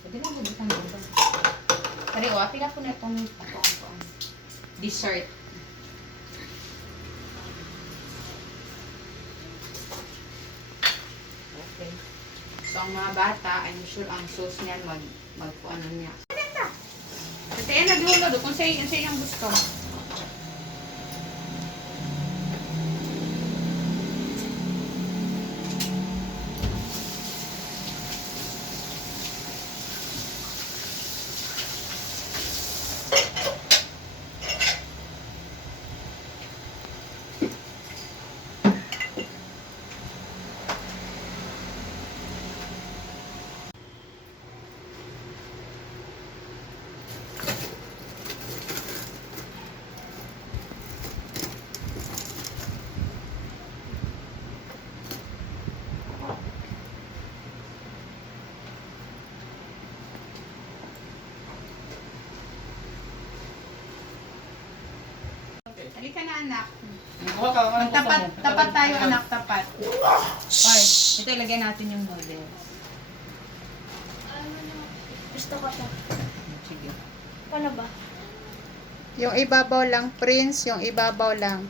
Pwede lang bubutan dito. Pero pila po na itong dessert. Okay. So, ang mga bata, I'm sure ang sauce niyan ano niya. Kasi na dulo kung sa'yo yung gusto. Halika na anak. Tapat tayo anak, tapat. Oy, ito ilagay natin yung noodles. Gusto ko to. Sige. Paano ba? Yung ibabaw lang, Prince, yung ibabaw lang.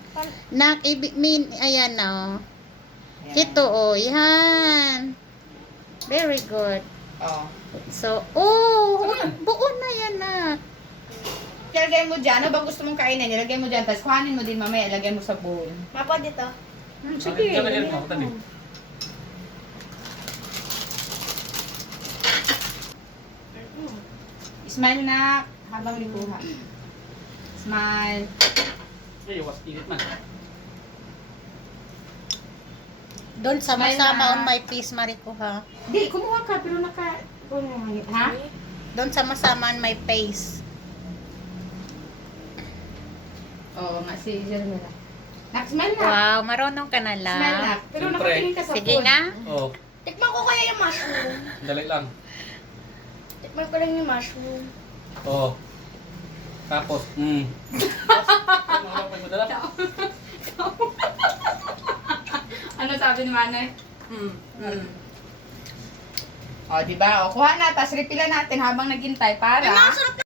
Ayan na, oh. Ayan. Ito, oh, yan. Very good. Oh. So, buo na yan na. Ilagay mo dyan. Ano ba gusto mong kainin? Ilagay mo dyan. Tapos kuhanin mo din mamaya. Ilagay mo sa bowl. Mapa dito. Sige. Smile na habang likuha. Smile. Doon sa Smile masama na. on my piece, Mariko, ha? Di, kumuha ka. Pero ha? Doon sa masama on my face. Oo nga, si Jermela. Nak, smile na. Wow, marunong ka na lang. Smile na. Pero Siyempre. nakatingin ka sa Sige phone. nga. Oo, Tikman ko kaya yung mushroom. dali lang. Tikman ko lang yung mushroom. Oo. Tapos, Ano sabi ni Manay? O, diba? O, kuha na. Tapos refill natin habang naghintay para... Masarap